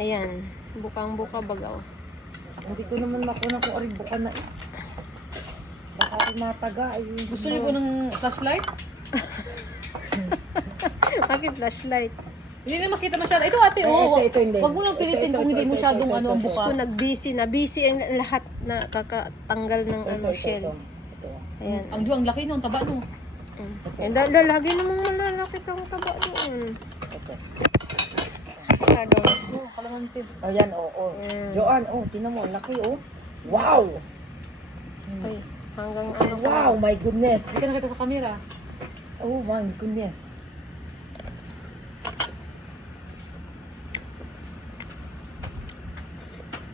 Ayan. Bukang-buka bagaw. Hindi ko naman makuna kung aring buka na eh. Baka ako mataga ay. Gusto niyo po ng flashlight? Bakit flashlight? Hindi na makita masyado. Ito ate, oh. Ito, hindi. Wag mo lang pilitin kung hindi masyadong ano ang buka. Kung nag-busy na. Busy ang lahat na kakatanggal ng shell. Ito. Ayan. Ang laki nung taba no. And lagi namang malalaki ang taba doon. Ito. Pardon. Oh, kalamansi. Ayan, oo. Mm. Joan, tinan mo, laki oh. Wow! Ay, hanggang ano ka. Wow, my goodness. Hindi ka nakita sa camera. Oh my goodness.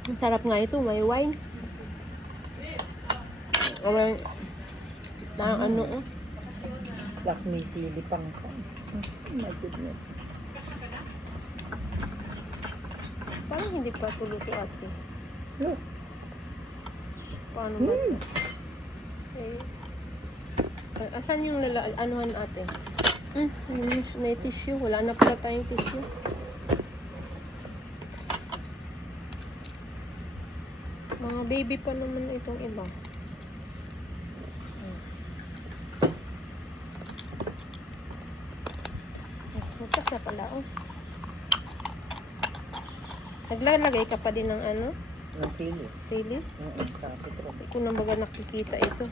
Ang sarap nga ito, may wine. O may, ano, Plus may sili pang. Oh my goodness. parang hindi pa tuluto ate. Look. Paano ba? Eh, asan yung anuhan ate? May tissue. Wala na pala tayong tissue. Mga baby pa naman itong iba. Bukas na pala, oh. Naglalagay ka pa din ng ano? Ng sili. Sili? Kasi ito. Kung na baga nakikita ito.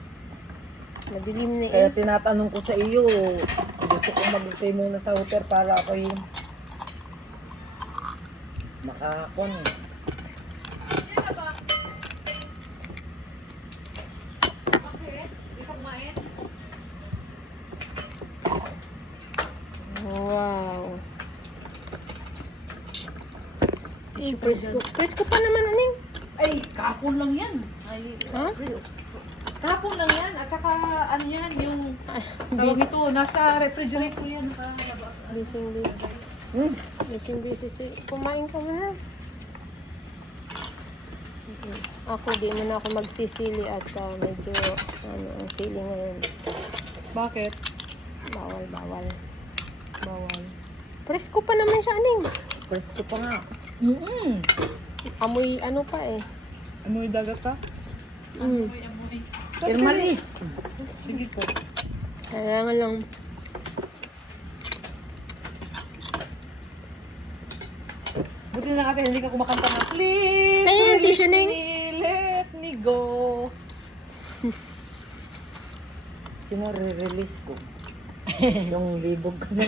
Madilim na Kaya eh. tinatanong ko sa iyo, gusto ko mag-stay muna sa hotel para ako yung makakon. Wow. Presko. Presko pa naman, aning. Ay, kapon lang yan. Ay, Ha? kapon lang yan. At saka, ano yan, yung tawag Busy, ito, nasa refrigerator yan. Nakalabas. busy. Kumain ka muna. Ako, di mo na ako magsisili at medyo, ang sili ngayon. Bakit? Bawal. Presko pa naman siya, aning. Presko pa nga. Amoy, ano pa eh. Amoy dagat ka? Irmalis! Sige po. Kailangan lang. Buti na lang ate, hindi ka kumakanta na, please, Ay, yung release tissue, Ning. me, let me go. Sino re-release ko? Yung libog ko na.